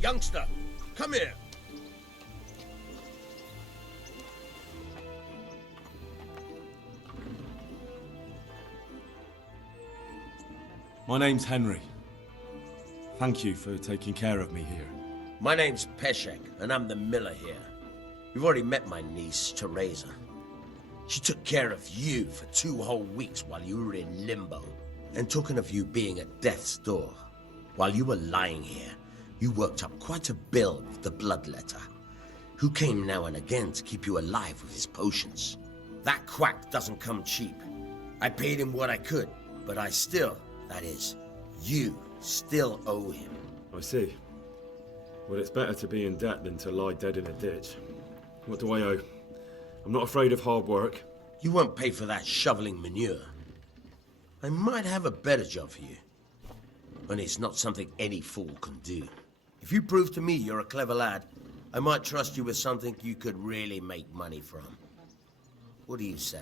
Youngster, come here. My name's Henry. Thank you for taking care of me here. My name's Peshek, and I'm the Miller here. You've already met my niece, Teresa. She took care of you for 2 whole weeks while you were in limbo. And talking of you being at death's door, while you were lying here, you worked up quite a bill with the bloodletter, who came now and again to keep you alive with his potions. That quack doesn't come cheap. I paid him what I could, but I still, that is, you still owe him. I see. Well, it's better to be in debt than to lie dead in a ditch. What do I owe? I'm not afraid of hard work. You won't pay for that shoveling manure. I might have a better job for you. And it's not something any fool can do. If you prove to me you're a clever lad, I might trust you with something you could really make money from. What do you say?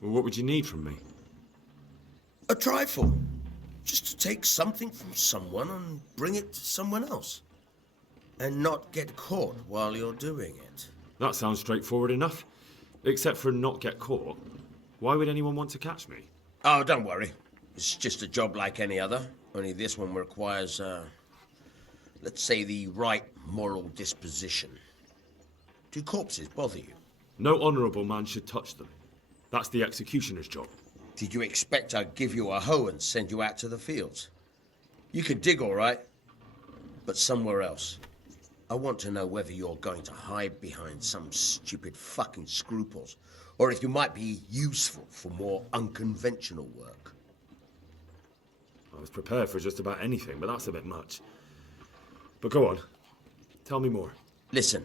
Well, what would you need from me? A trifle. Just to take something from someone and bring it to someone else. And not get caught while you're doing it. That sounds straightforward enough. Except for not get caught. Why would anyone want to catch me? Oh, don't worry. It's just a job like any other. Only this one requires, let's say, the right moral disposition. Do corpses bother you? No honourable man should touch them. That's the executioner's job. Did you expect I'd give you a hoe and send you out to the fields? You can dig all right, but somewhere else. I want to know whether you're going to hide behind some stupid fucking scruples, or if you might be useful for more unconventional work. I was prepared for just about anything, but that's a bit much. But go on. Tell me more. Listen,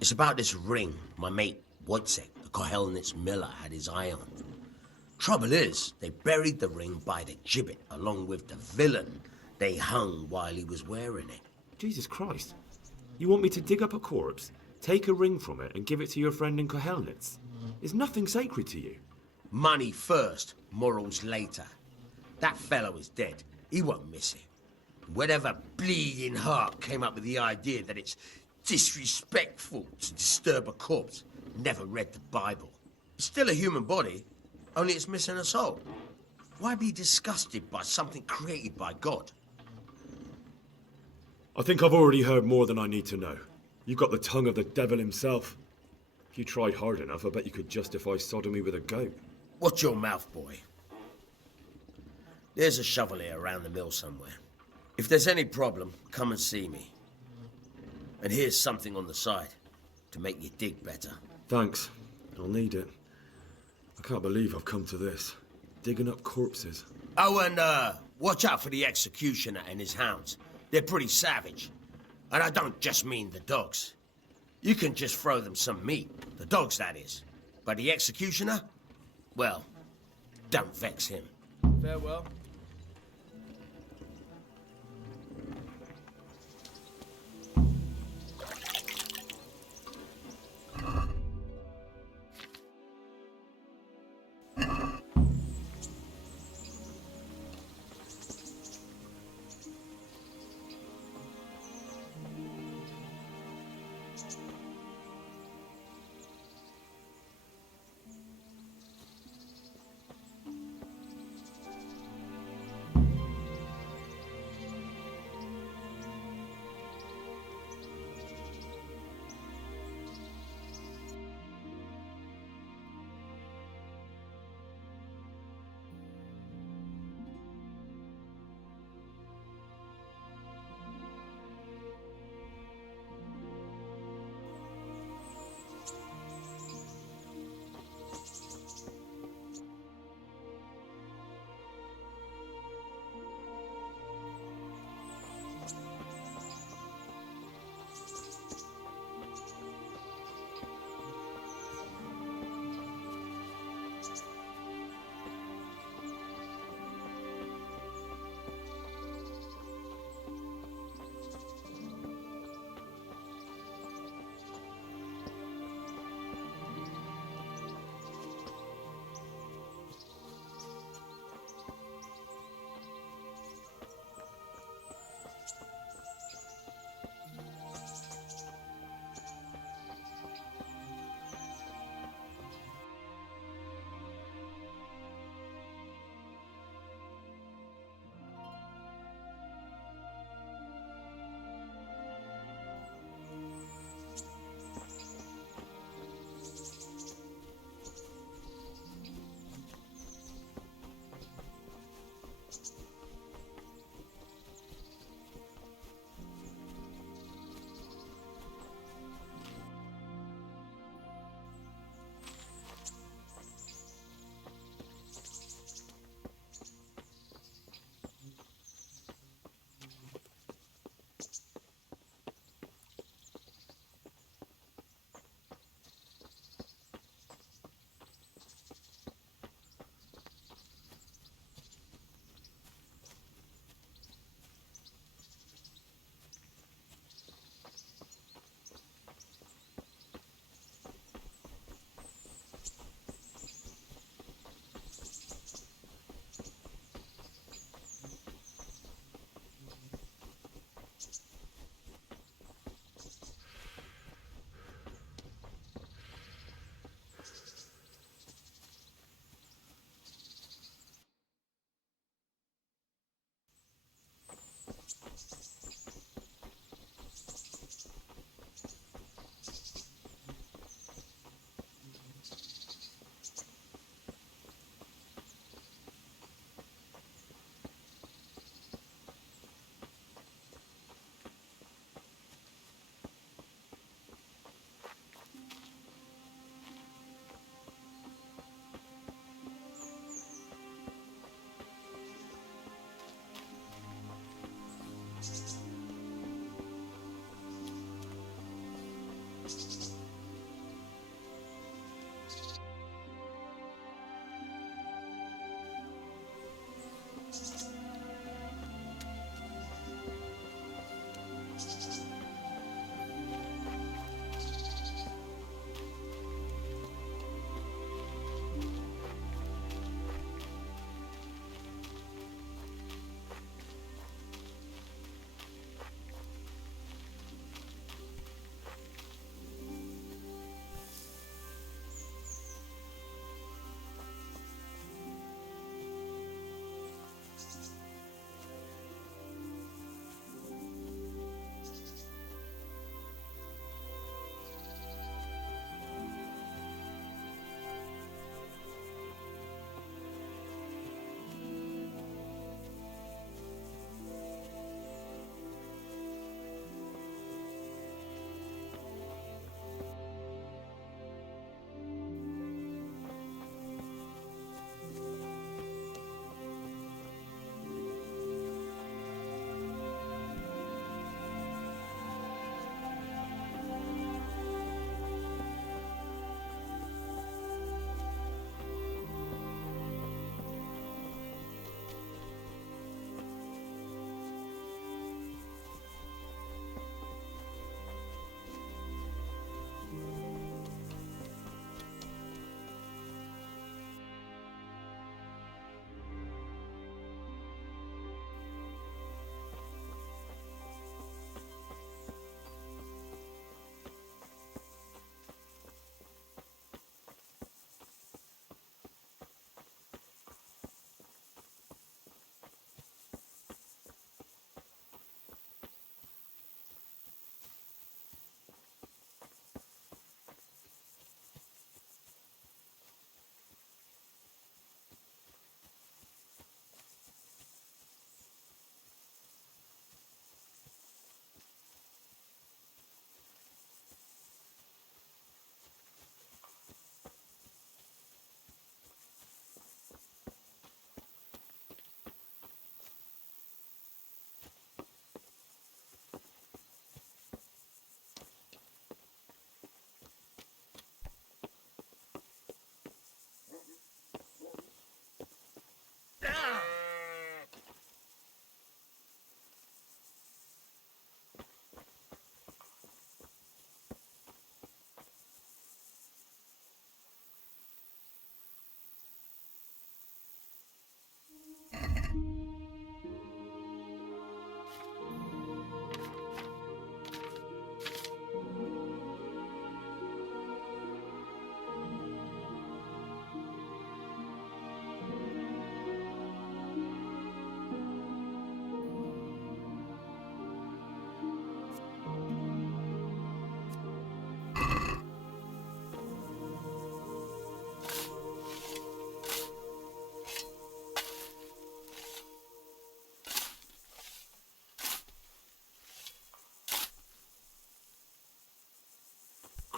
it's about this ring my mate Wojciech, the Kohelnitz Miller, had his eye on. Trouble is, they buried the ring by the gibbet along with the villain they hung while he was wearing it. Jesus Christ. You want me to dig up a corpse, take a ring from it, and give it to your friend in Kohelnitz? Is nothing sacred to you? Money first, morals later. That fellow is dead. He won't miss it. Whatever bleeding heart came up with the idea that it's disrespectful to disturb a corpse never read the Bible. It's still a human body, only it's missing a soul. Why be disgusted by something created by God? I think I've already heard more than I need to know. You've got the tongue of the devil himself. If you tried hard enough, I bet you could justify sodomy with a goat. Watch your mouth, boy. There's a shovel here around the mill somewhere. If there's any problem, come and see me. And here's something on the side to make you dig better. Thanks. I'll need it. I can't believe I've come to this. Digging up corpses. Oh, and watch out for the executioner and his hounds. They're pretty savage. And I don't just mean the dogs. You can just throw them some meat. The dogs, that is. But the executioner? Well, don't vex him. Farewell.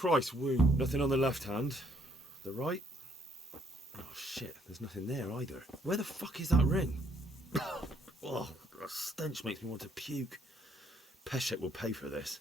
Christ, wound. Nothing on the left hand. The right? Oh shit, there's nothing there either. Where the fuck is that ring? Oh, the stench makes me want to puke. Peshek will pay for this.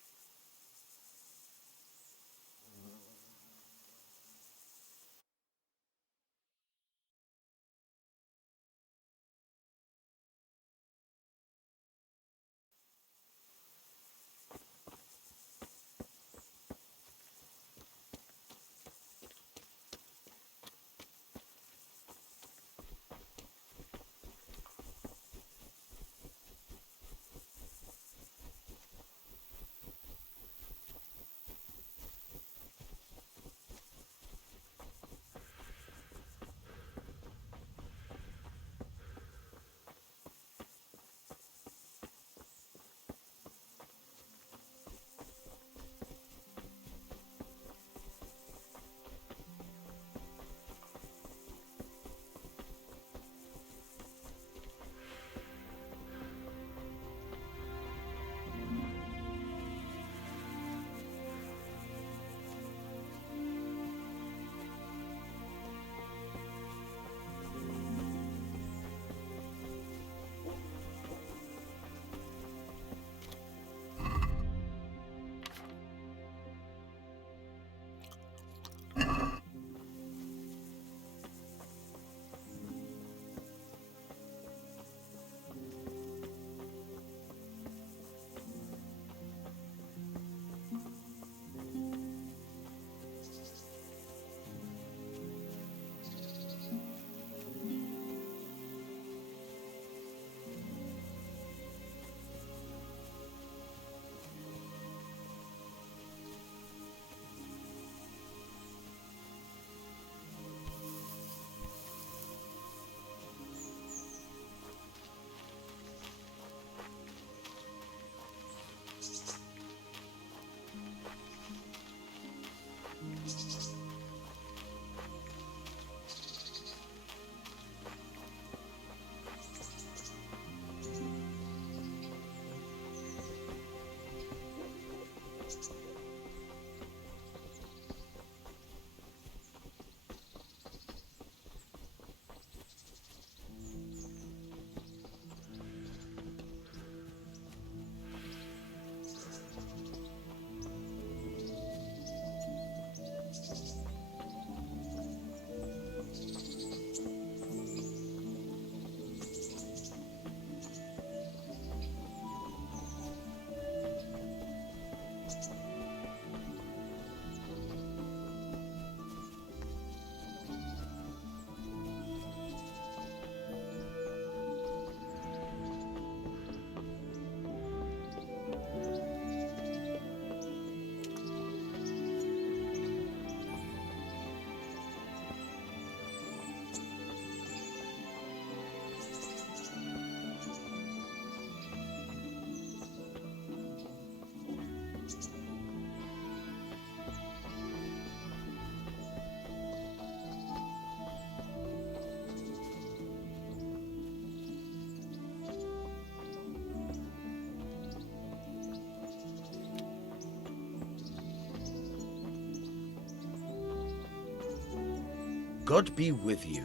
God be with you.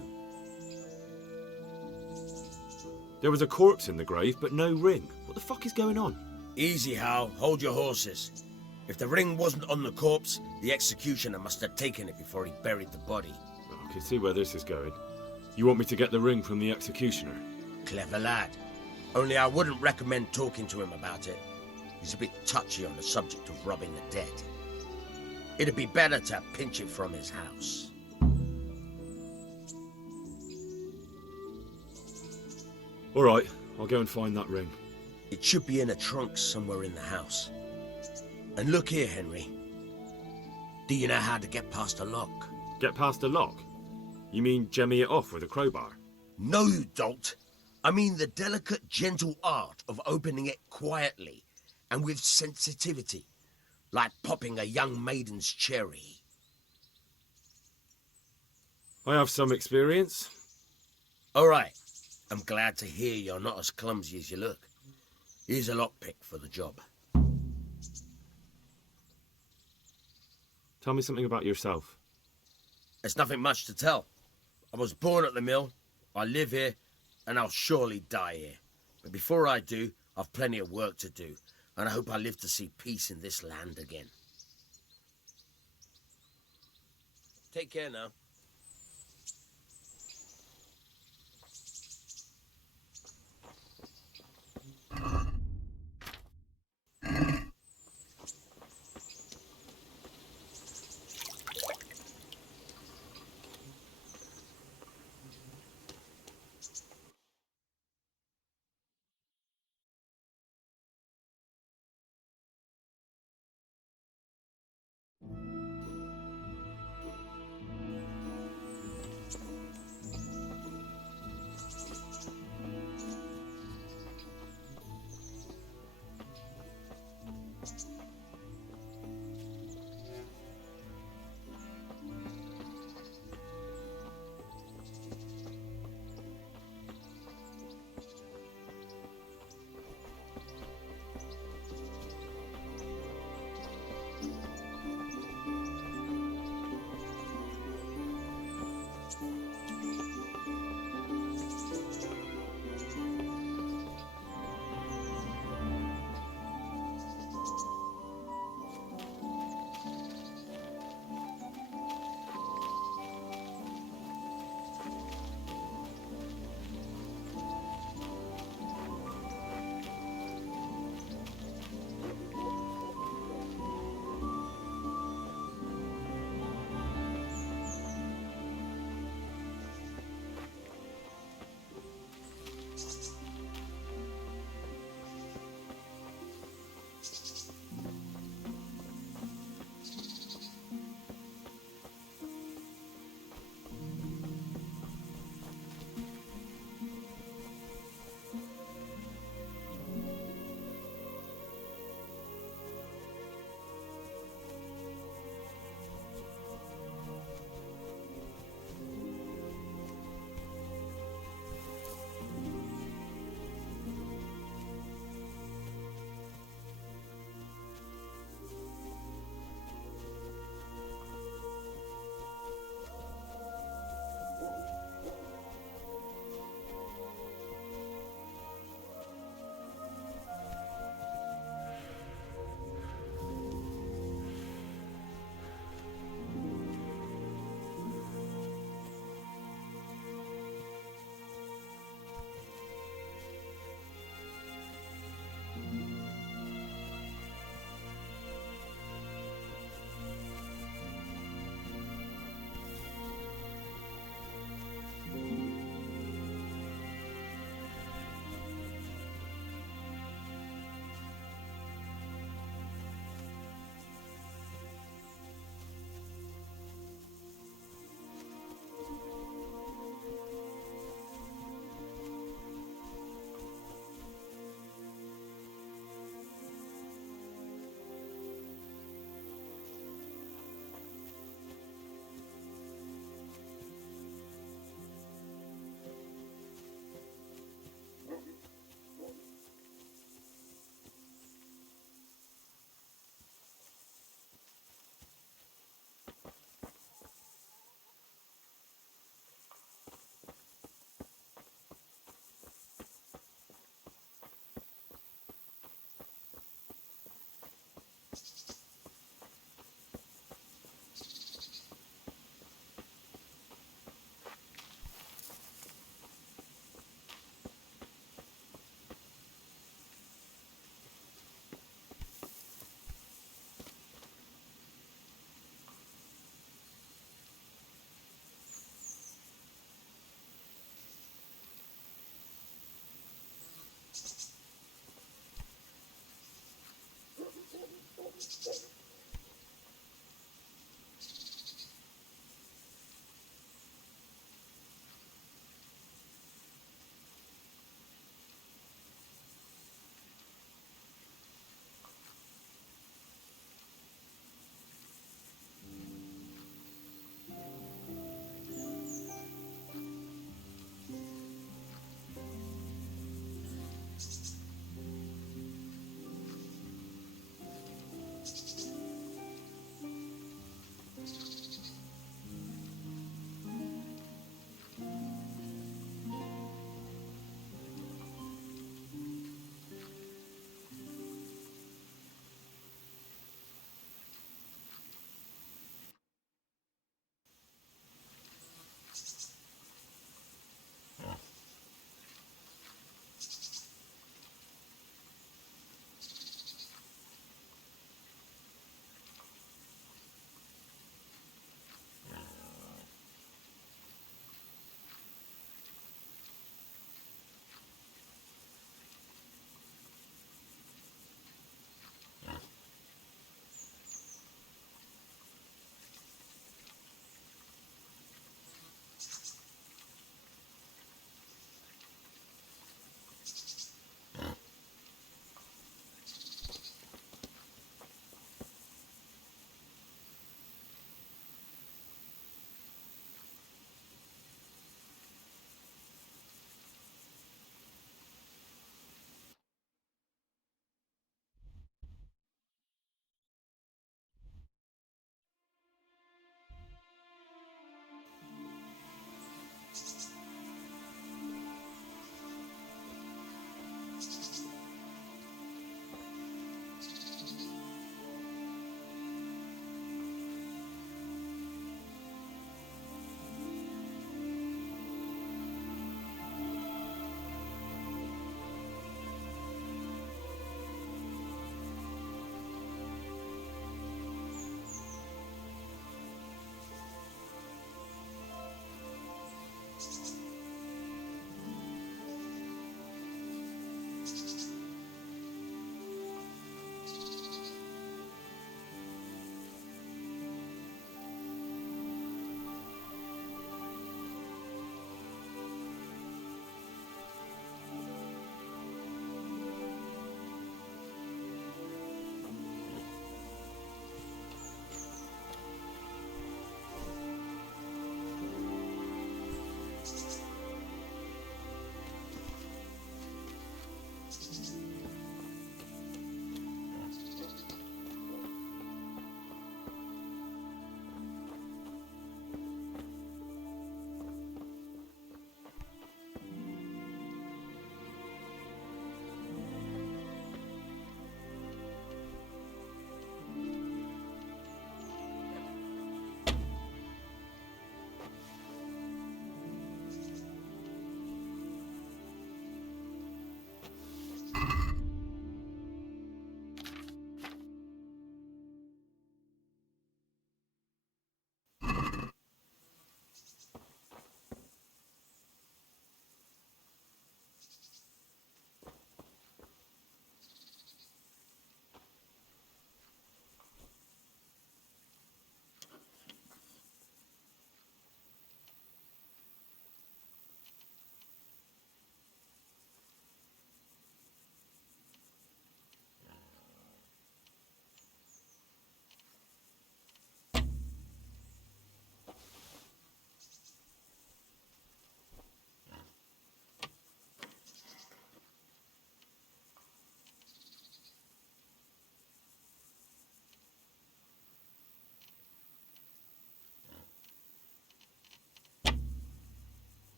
There was a corpse in the grave, but no ring. What the fuck is going on? Easy, Hal. Hold your horses. If the ring wasn't on the corpse, the executioner must have taken it before he buried the body. I can see where this is going. You want me to get the ring from the executioner? Clever lad. Only I wouldn't recommend talking to him about it. He's a bit touchy on the subject of robbing the dead. It'd be better to pinch it from his house. All right, I'll go and find that ring. It should be in a trunk somewhere in the house. And look here, Henry. Do you know how to get past a lock? Get past the lock? You mean jemmy it off with a crowbar? No, you don't. I mean the delicate, gentle art of opening it quietly and with sensitivity, like popping a young maiden's cherry. I have some experience. All right. I'm glad to hear you're not as clumsy as you look. Here's a lockpick for the job. Tell me something about yourself. There's nothing much to tell. I was born at the mill, I live here, and I'll surely die here. But before I do, I've plenty of work to do, and I hope I live to see peace in this land again. Take care now.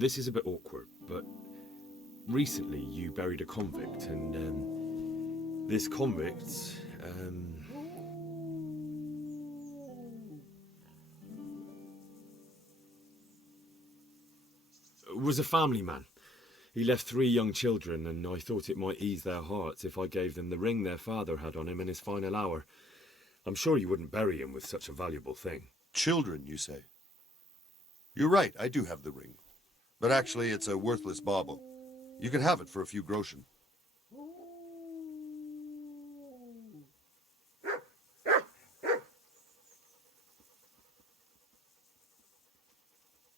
this is a bit awkward, but recently you buried a convict, and this convict, was a family man. He left 3 young children, and I thought it might ease their hearts if I gave them the ring their father had on him in his final hour. I'm sure you wouldn't bury him with such a valuable thing. Children, you say? You're right, I do have the ring. But actually, it's a worthless bauble. You can have it for a few groschen.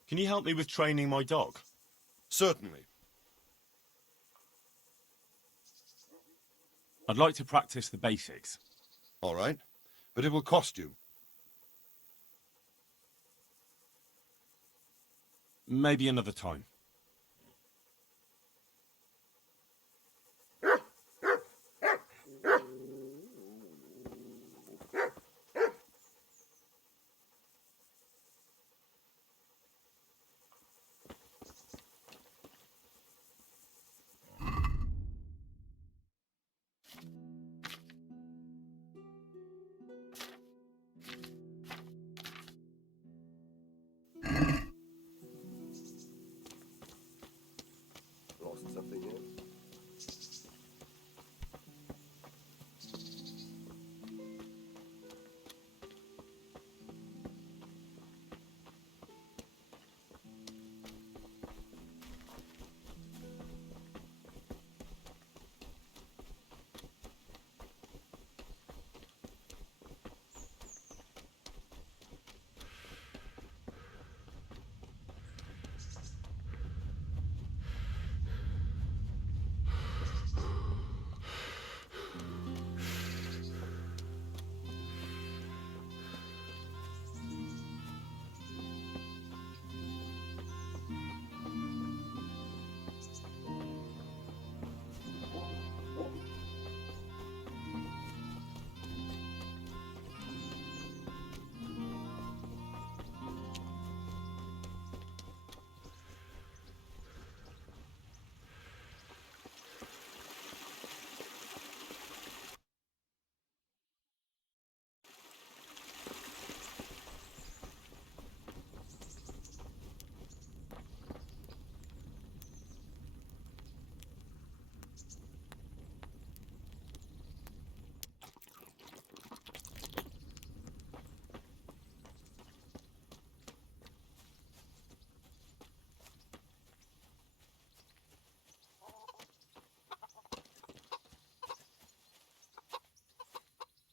Can you help me with training my dog? Certainly. I'd like to practice the basics. All right. But it will cost you. Maybe another time. Lost something here?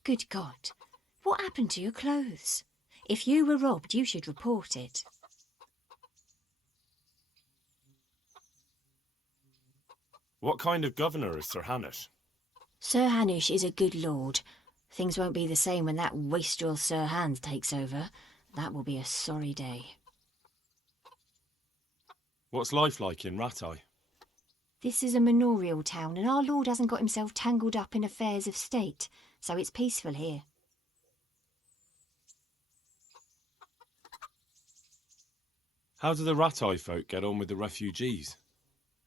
Good God, what happened to your clothes? If you were robbed, you should report it. What kind of governor is Sir Hanush? Sir Hanush is a good lord. Things won't be the same when that wastrel Sir Hans takes over. That will be a sorry day. What's life like in Ratai? This is a manorial town, and our lord hasn't got himself tangled up in affairs of state, so it's peaceful here. How do the Ratai folk get on with the refugees?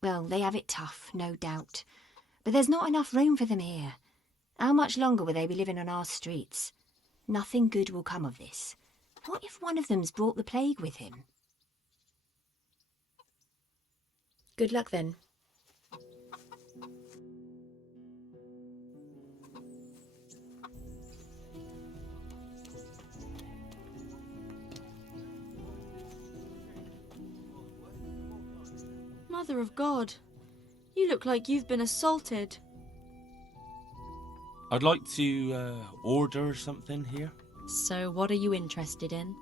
Well, they have it tough, no doubt. But there's not enough room for them here. How much longer will they be living on our streets? Nothing good will come of this. What if one of them's brought the plague with him? Good luck then. Mother of God, you look like you've been assaulted. I'd like to order something here. So what are you interested in?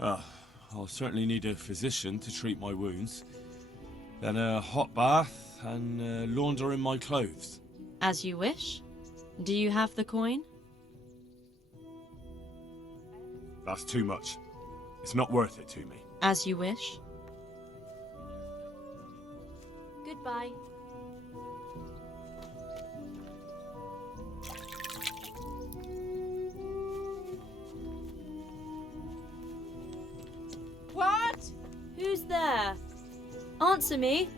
I'll certainly need a physician to treat my wounds. Then a hot bath and laundering my clothes. As you wish. Do you have the coin? That's too much. It's not worth it to me. As you wish. Goodbye. Who's there? Answer me.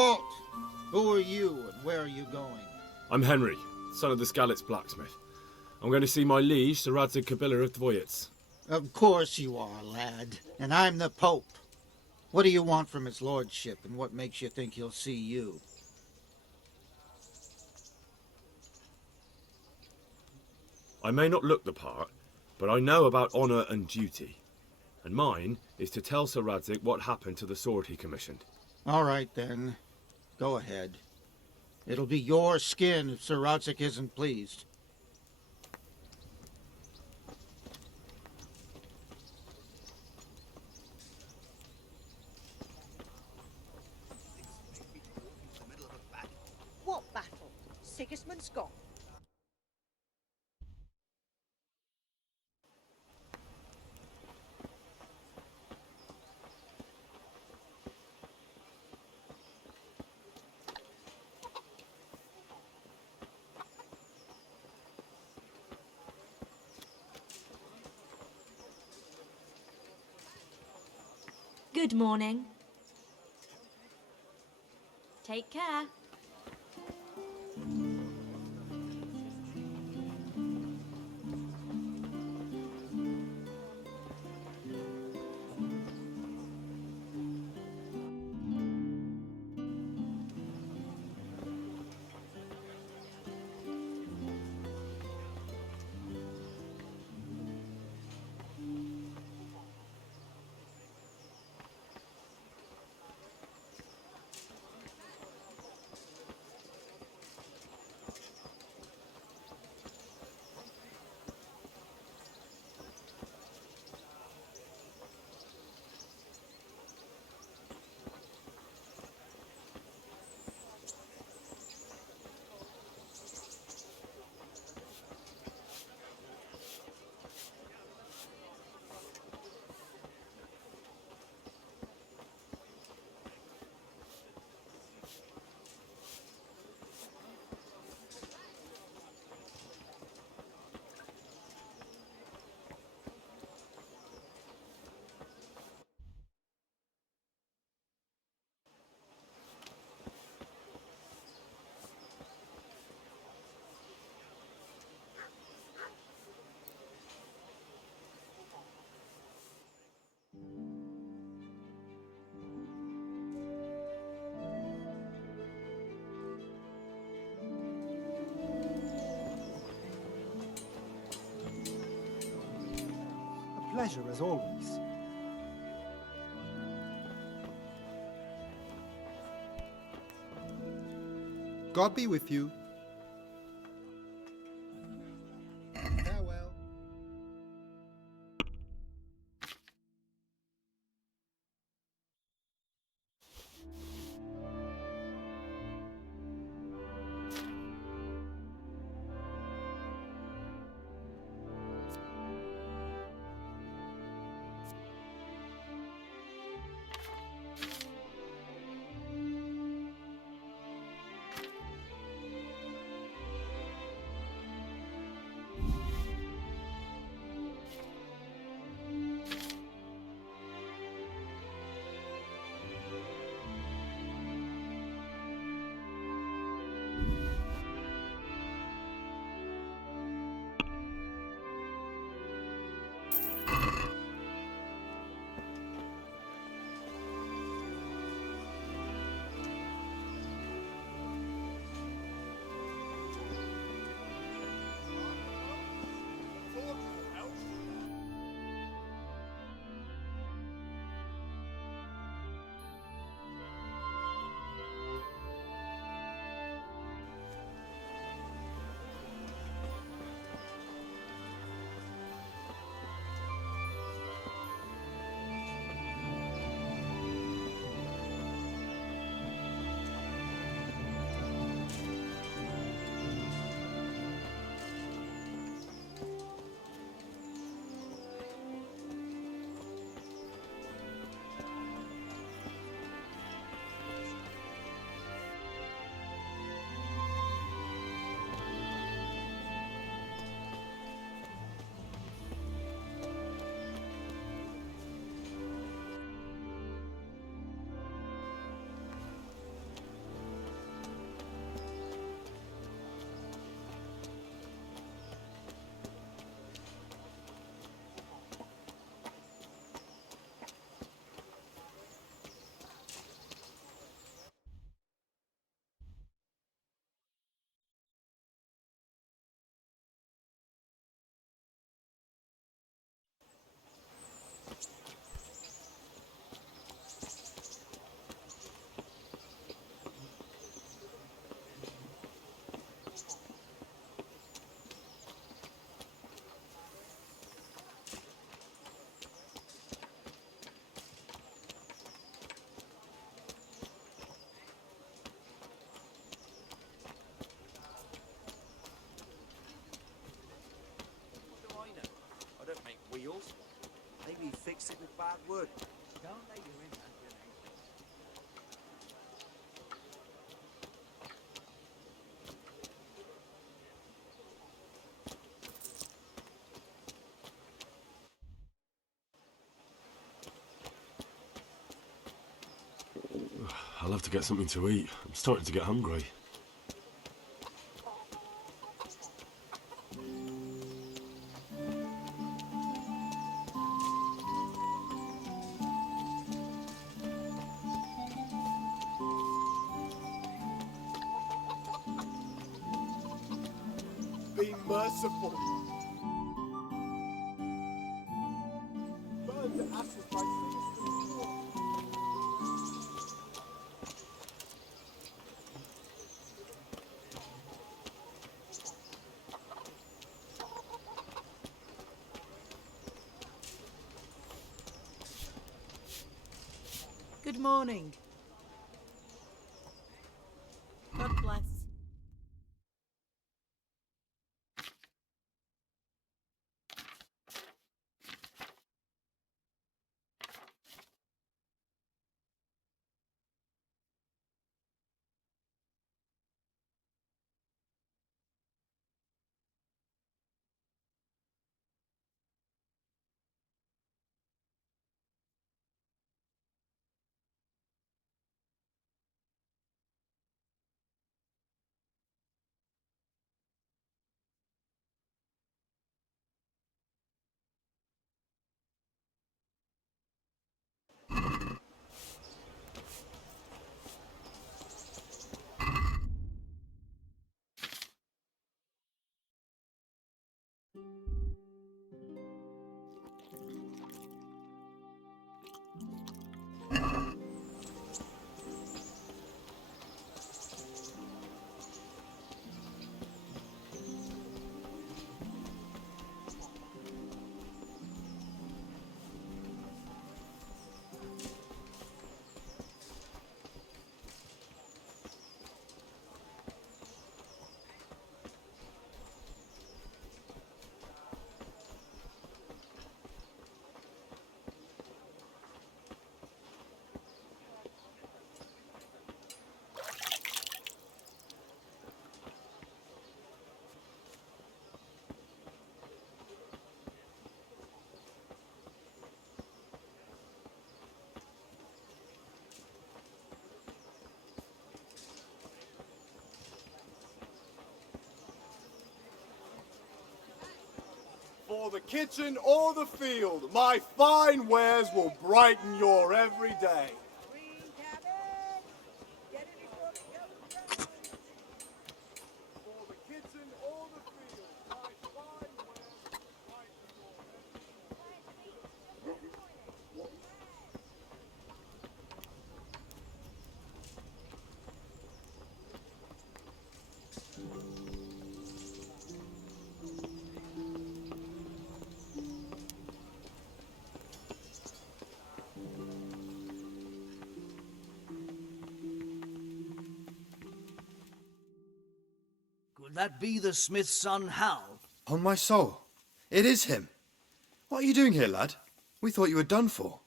Halt! Who are you and where are you going? I'm Henry, son of the Skalitz blacksmith. I'm going to see my liege, Sir Radzig Kobyla of Dvoyitz. Of course you are, lad. And I'm the Pope. What do you want from his lordship, and what makes you think he'll see you? I may not look the part, but I know about honour and duty. And mine is to tell Sir Radzig what happened to the sword he commissioned. All right, then. Go ahead. It'll be your skin if Sir Radzig isn't pleased. What battle? Sigismund's gone. Good morning. Take care. A pleasure as always. God be with you. Farewell. hard wood. Don't let your imagination. I'll have to get something to eat. I'm starting to get hungry. Be merciful. Burn to ashes by sinister sword. Good morning. God bless. For the kitchen or the field, my fine wares will brighten your every day. Green cabbage! Get it before it goes down! For the kitchen or the field, my fine wares will brighten your every day. Could that be the smith's son, Hal? On my soul. It is him. What are you doing here, lad? We thought you were done for.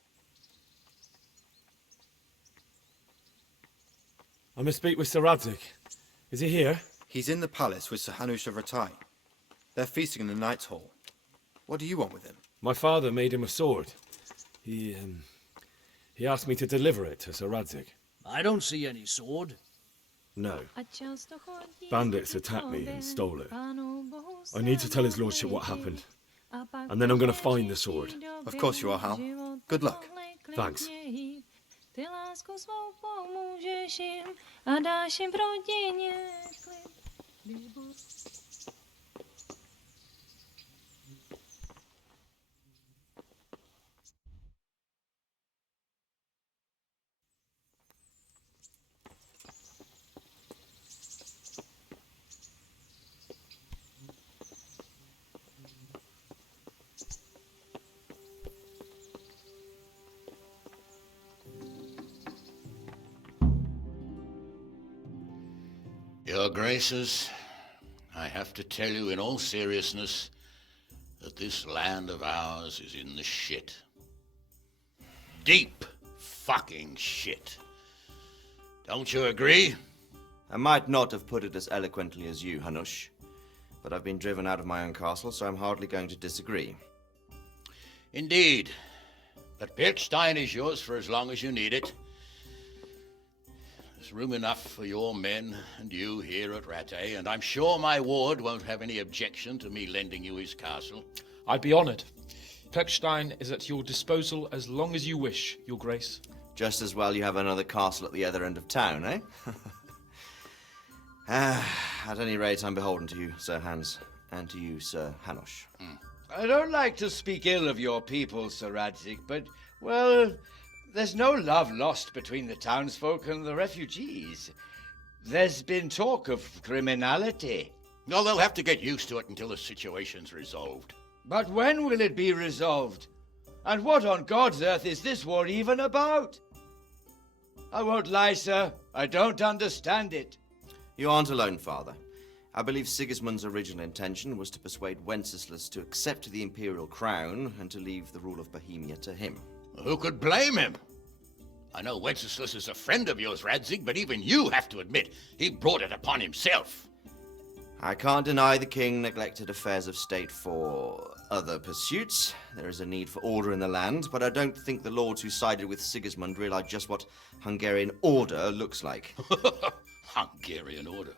I must speak with Sir Radzig. Is he here? He's in the palace with Sir Hanush of Ratai. They're feasting in the Knight's Hall. What do you want with him? My father made him a sword. He asked me to deliver it to Sir Radzig. I don't see any sword. No. Bandits attacked me and stole it. I need to tell his lordship what happened. And then I'm going to find the sword. Of course you are, Hal. Good luck. Thanks. Ty láskou svou pomůžeš jim a dáš jim v rodině klid. Your Graces, I have to tell you in all seriousness that this land of ours is in the shit. deep fucking shit. Don't you agree? I might not have put it as eloquently as you, Hanush, but I've been driven out of my own castle, so I'm hardly going to disagree. Indeed. But Birkstein is yours for as long as you need it. There's room enough for your men and you here at Rattay, and I'm sure my ward won't have any objection to me lending you his castle. I'd be honoured. Pechstein is at your disposal as long as you wish, Your Grace. Just as well you have another castle at the other end of town, eh? At any rate, I'm beholden to you, Sir Hans, and to you, Sir Hanush. I don't like to speak ill of your people, Sir Radzik, but, well, there's no love lost between the townsfolk and the refugees. There's been talk of criminality. No, they'll have to get used to it until the situation's resolved. But when will it be resolved? And what on God's earth is this war even about? I won't lie, sir. I don't understand it. You aren't alone, Father. I believe Sigismund's original intention was to persuade Wenceslas to accept the imperial crown and to leave the rule of Bohemia to him. Who could blame him? I know Wenceslas is a friend of yours, Radzig, but even you have to admit he brought it upon himself. I can't deny the king neglected affairs of state for other pursuits. There is a need for order in the land, but I don't think the lords who sided with Sigismund realized just what Hungarian order looks like. Hungarian order?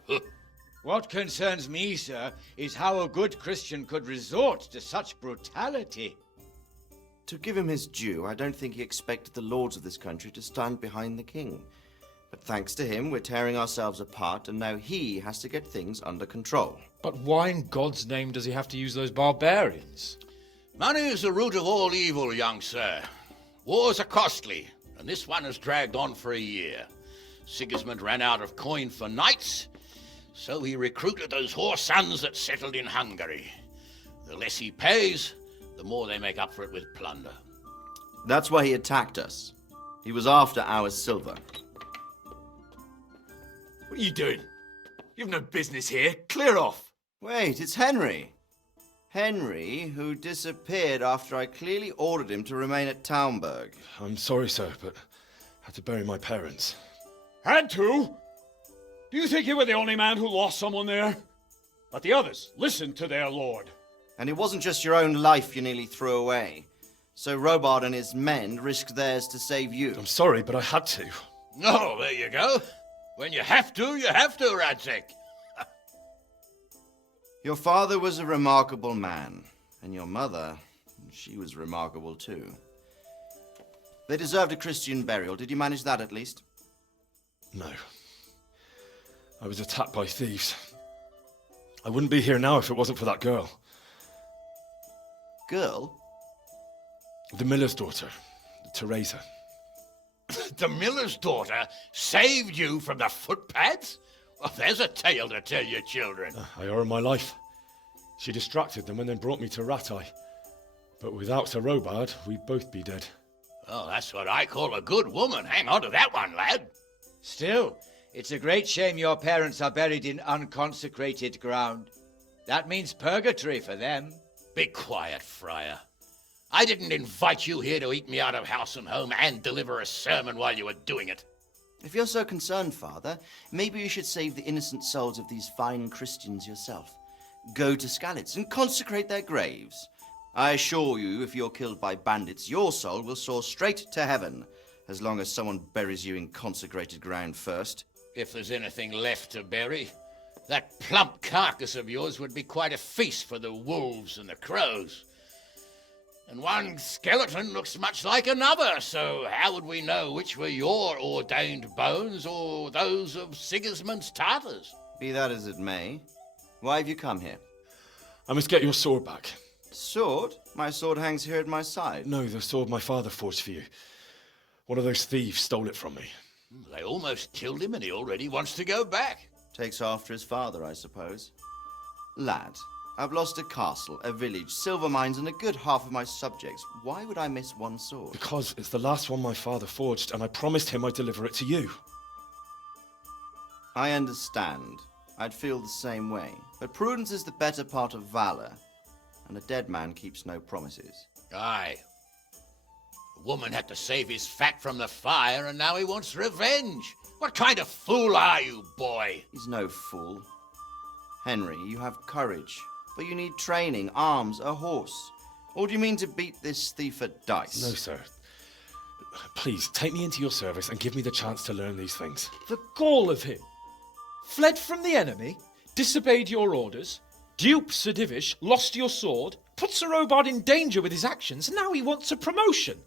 What concerns me, sir, is how a good Christian could resort to such brutality. To give him his due, I don't think he expected the lords of this country to stand behind the king. But thanks to him, we're tearing ourselves apart, and now he has to get things under control. But why in God's name does he have to use those barbarians? Money is the root of all evil, young sir. Wars are costly, and this one has dragged on for a year. Sigismund ran out of coin for knights, so he recruited those whore sons that settled in Hungary. The less he pays, the more they make up for it with plunder. That's why he attacked us. He was after our silver. What are you doing? You've no business here. Clear off. Wait, it's Henry. Henry, who disappeared after I clearly ordered him to remain at Taunberg. I'm sorry, sir, but I had to bury my parents. Had to? Do you think you were the only man who lost someone there? But the others listened to their lord. And it wasn't just your own life you nearly threw away. So Robard and his men risked theirs to save you. I'm sorry, but I had to. Oh, there you go. When you have to, Radzig. Your father was a remarkable man, and your mother, she was remarkable too. They deserved a Christian burial. Did you manage that at least? No. I was attacked by thieves. I wouldn't be here now if it wasn't for that girl. Girl? The miller's daughter, Teresa. The miller's daughter saved you from the footpads? Well, there's a tale to tell your children. I owe her my life. She distracted them and then brought me to Rattay. But without Sir Robard, we'd both be dead. Oh, that's what I call a good woman. Hang on to that one, lad. Still, it's a great shame your parents are buried in unconsecrated ground. That means purgatory for them. Be quiet, friar. I didn't invite you here to eat me out of house and home and deliver a sermon while you were doing it. If you're so concerned, Father, maybe you should save the innocent souls of these fine Christians yourself. Go to Skalitz and consecrate their graves. I assure you, if you're killed by bandits, your soul will soar straight to heaven, as long as someone buries you in consecrated ground first. If there's anything left to bury, that plump carcass of yours would be quite a feast for the wolves and the crows. And one skeleton looks much like another, so how would we know which were your ordained bones or those of Sigismund's Tartars? Be that as it may, why have you come here? I must get your sword back. Sword? My sword hangs here at my side. No, the sword my father forged for you. One of those thieves stole it from me. They almost killed him and he already wants to go back. Takes after his father, I suppose. Lad, I've lost a castle, a village, silver mines, and a good half of my subjects. Why would I miss one sword? Because it's the last one my father forged, and I promised him I'd deliver it to you. I understand. I'd feel the same way. But prudence is the better part of valor, and a dead man keeps no promises. Aye. woman had to save his fat from the fire, and now he wants revenge. What kind of fool are you, boy? He's no fool. Henry, you have courage, but you need training, arms, a horse. Or do you mean to beat this thief at dice? No, sir. Please, take me into your service and give me the chance to learn these things. The gall of him. Fled from the enemy, disobeyed your orders, duped Sir Divish, lost your sword, put Sir Robard in danger with his actions, and now he wants a promotion.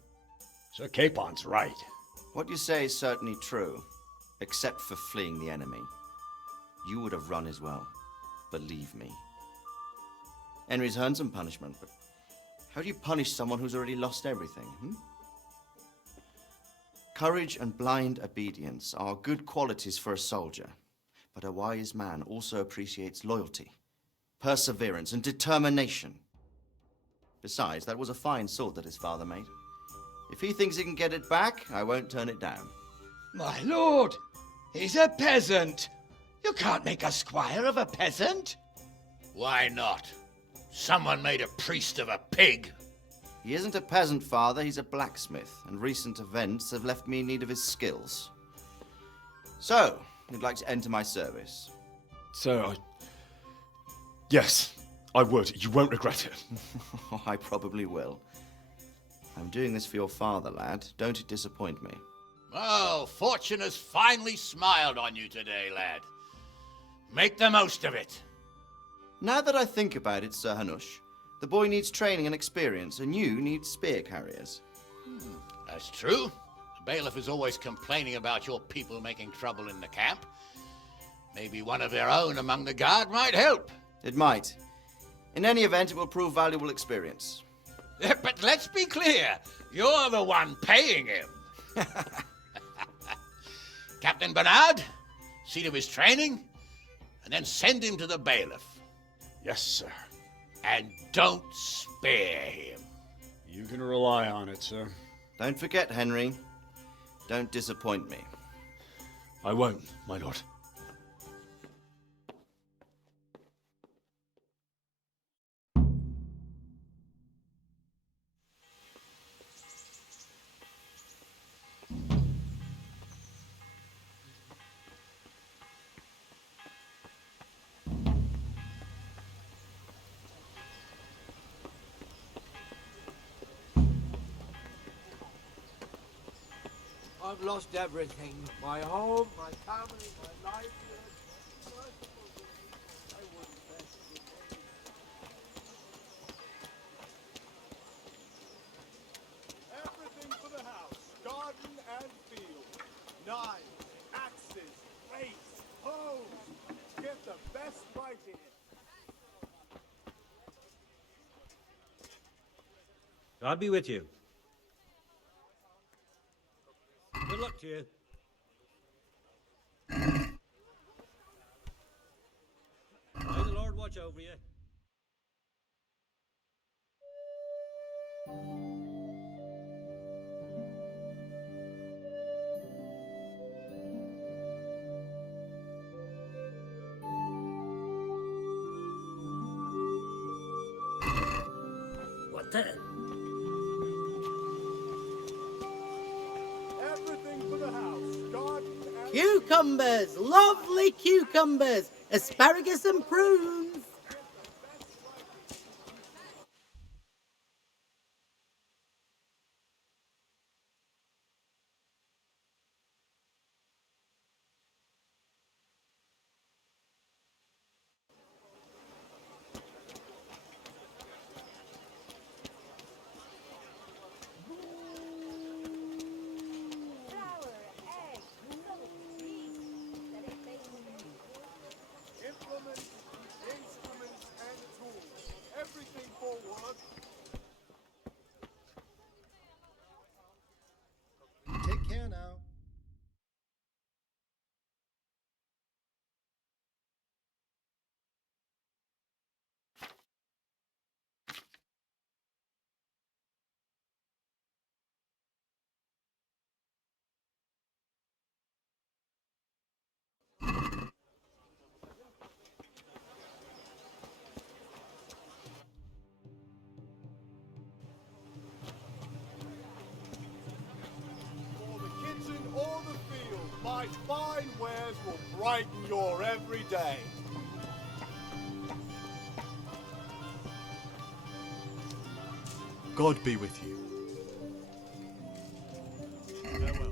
Sir Capon's right. What you say is certainly true, except for fleeing the enemy. You would have run as well. Believe me. Henry's earned some punishment, but how do you punish someone who's already lost everything, Courage and blind obedience are good qualities for a soldier, but a wise man also appreciates loyalty, perseverance, and determination. Besides, that was a fine sword that his father made. If he thinks he can get it back, I won't turn it down. My lord, he's a peasant. You can't make a squire of a peasant. Why not? Someone made a priest of a pig. He isn't a peasant, father, he's a blacksmith, and recent events have left me in need of his skills. So, you'd like to enter my service? Sir, Yes, I would. You won't regret it. I probably will. I'm doing this for your father, lad. Don't it disappoint me. Oh, fortune has finally smiled on you today, lad. Make the most of it. Now that I think about it, Sir Hanush, the boy needs training and experience, and you need spear carriers. That's true. The bailiff is always complaining about your people making trouble in the camp. Maybe one of their own among the guard might help. It might. In any event, it will prove valuable experience. But let's be clear. You're the one paying him. Captain Bernard, see to his training, and then send him to the bailiff. Yes, sir. And don't spare him. You can rely on it, sir. Don't forget, Henry. Don't disappoint me. I won't, my lord. I've lost everything. My home, my family, my livelihood. I wouldn't best repay them. Everything for the house, garden and field. Knives, axes, rakes, hoes. Get the best right here. God be with you. Good luck to you. May the Lord watch over you. What then? Cucumbers, lovely cucumbers, asparagus and prunes. my fine wares will brighten your every day. God be with you. Farewell.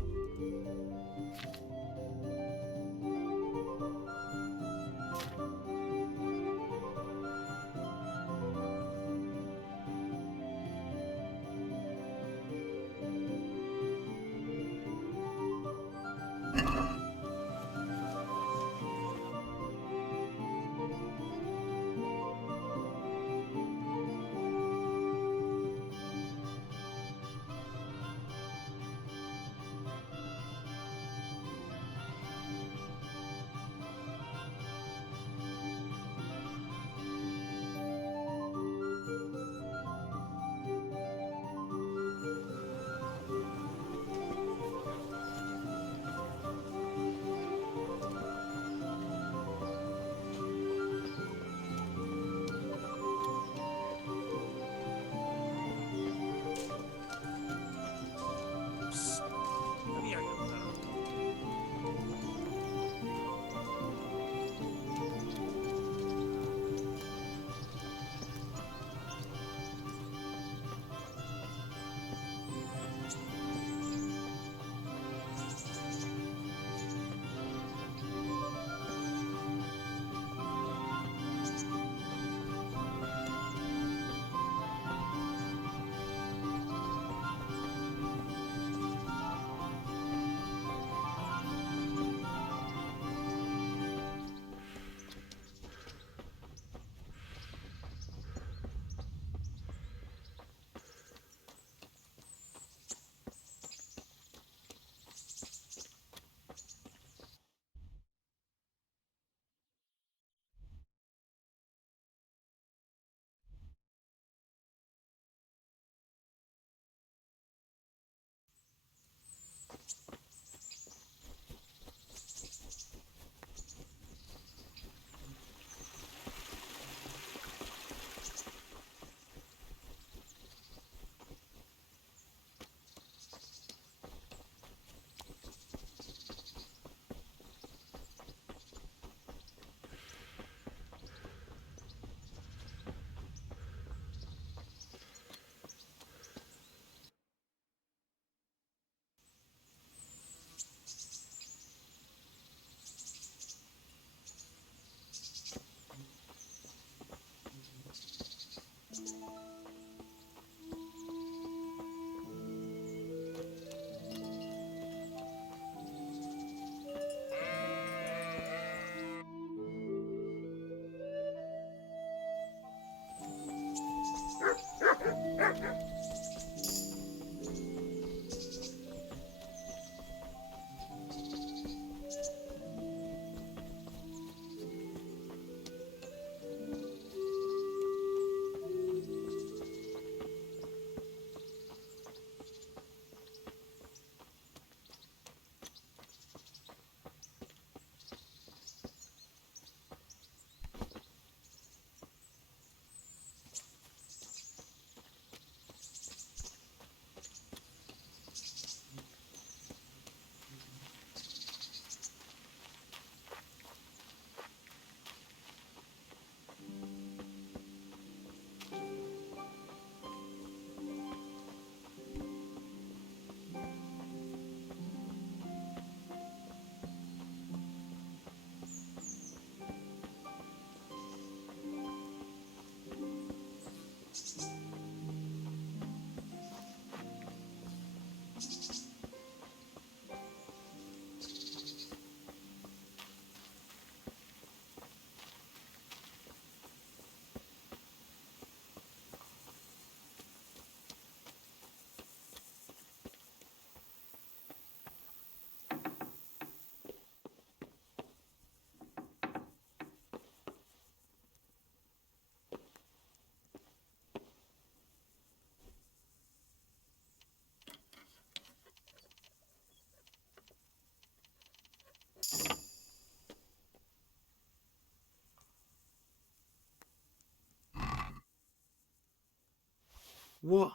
What?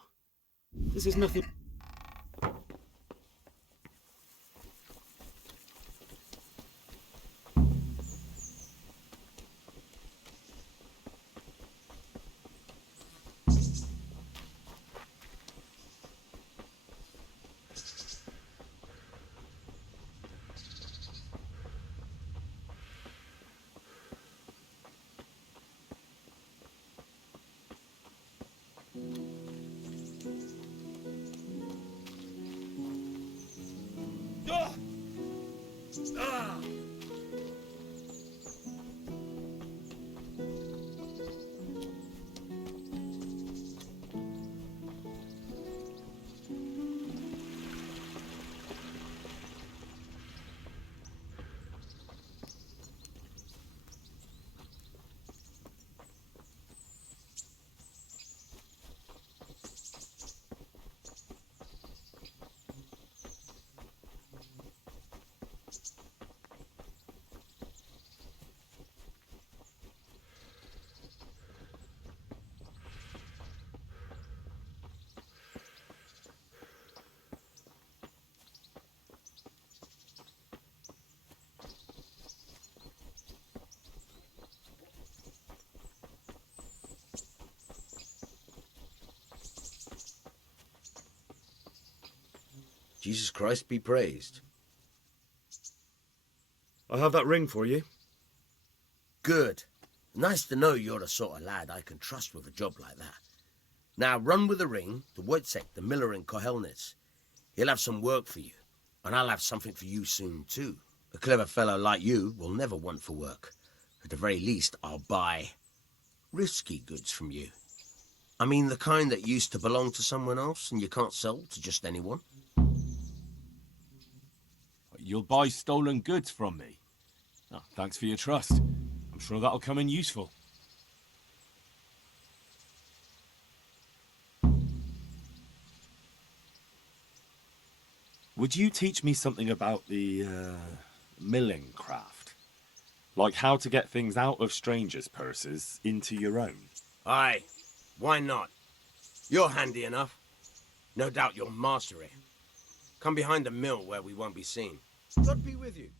This is nothing. Jesus Christ be praised. I have that ring for you. Good. Nice to know you're the sort of lad I can trust with a job like that. Now run with the ring to Wojciech, the miller in Kohelnitz. He'll have some work for you, and I'll have something for you soon too. A clever fellow like you will never want for work. At the very least, I'll buy risky goods from you. I mean the kind that used to belong to someone else and you can't sell to just anyone. You'll buy stolen goods from me. Oh, thanks for your trust. I'm sure that'll come in useful. Would you teach me something about the milling craft? Like how to get things out of strangers' purses into your own? Aye, why not? You're handy enough. No doubt you'll master it. Come behind the mill where we won't be seen. God be with you.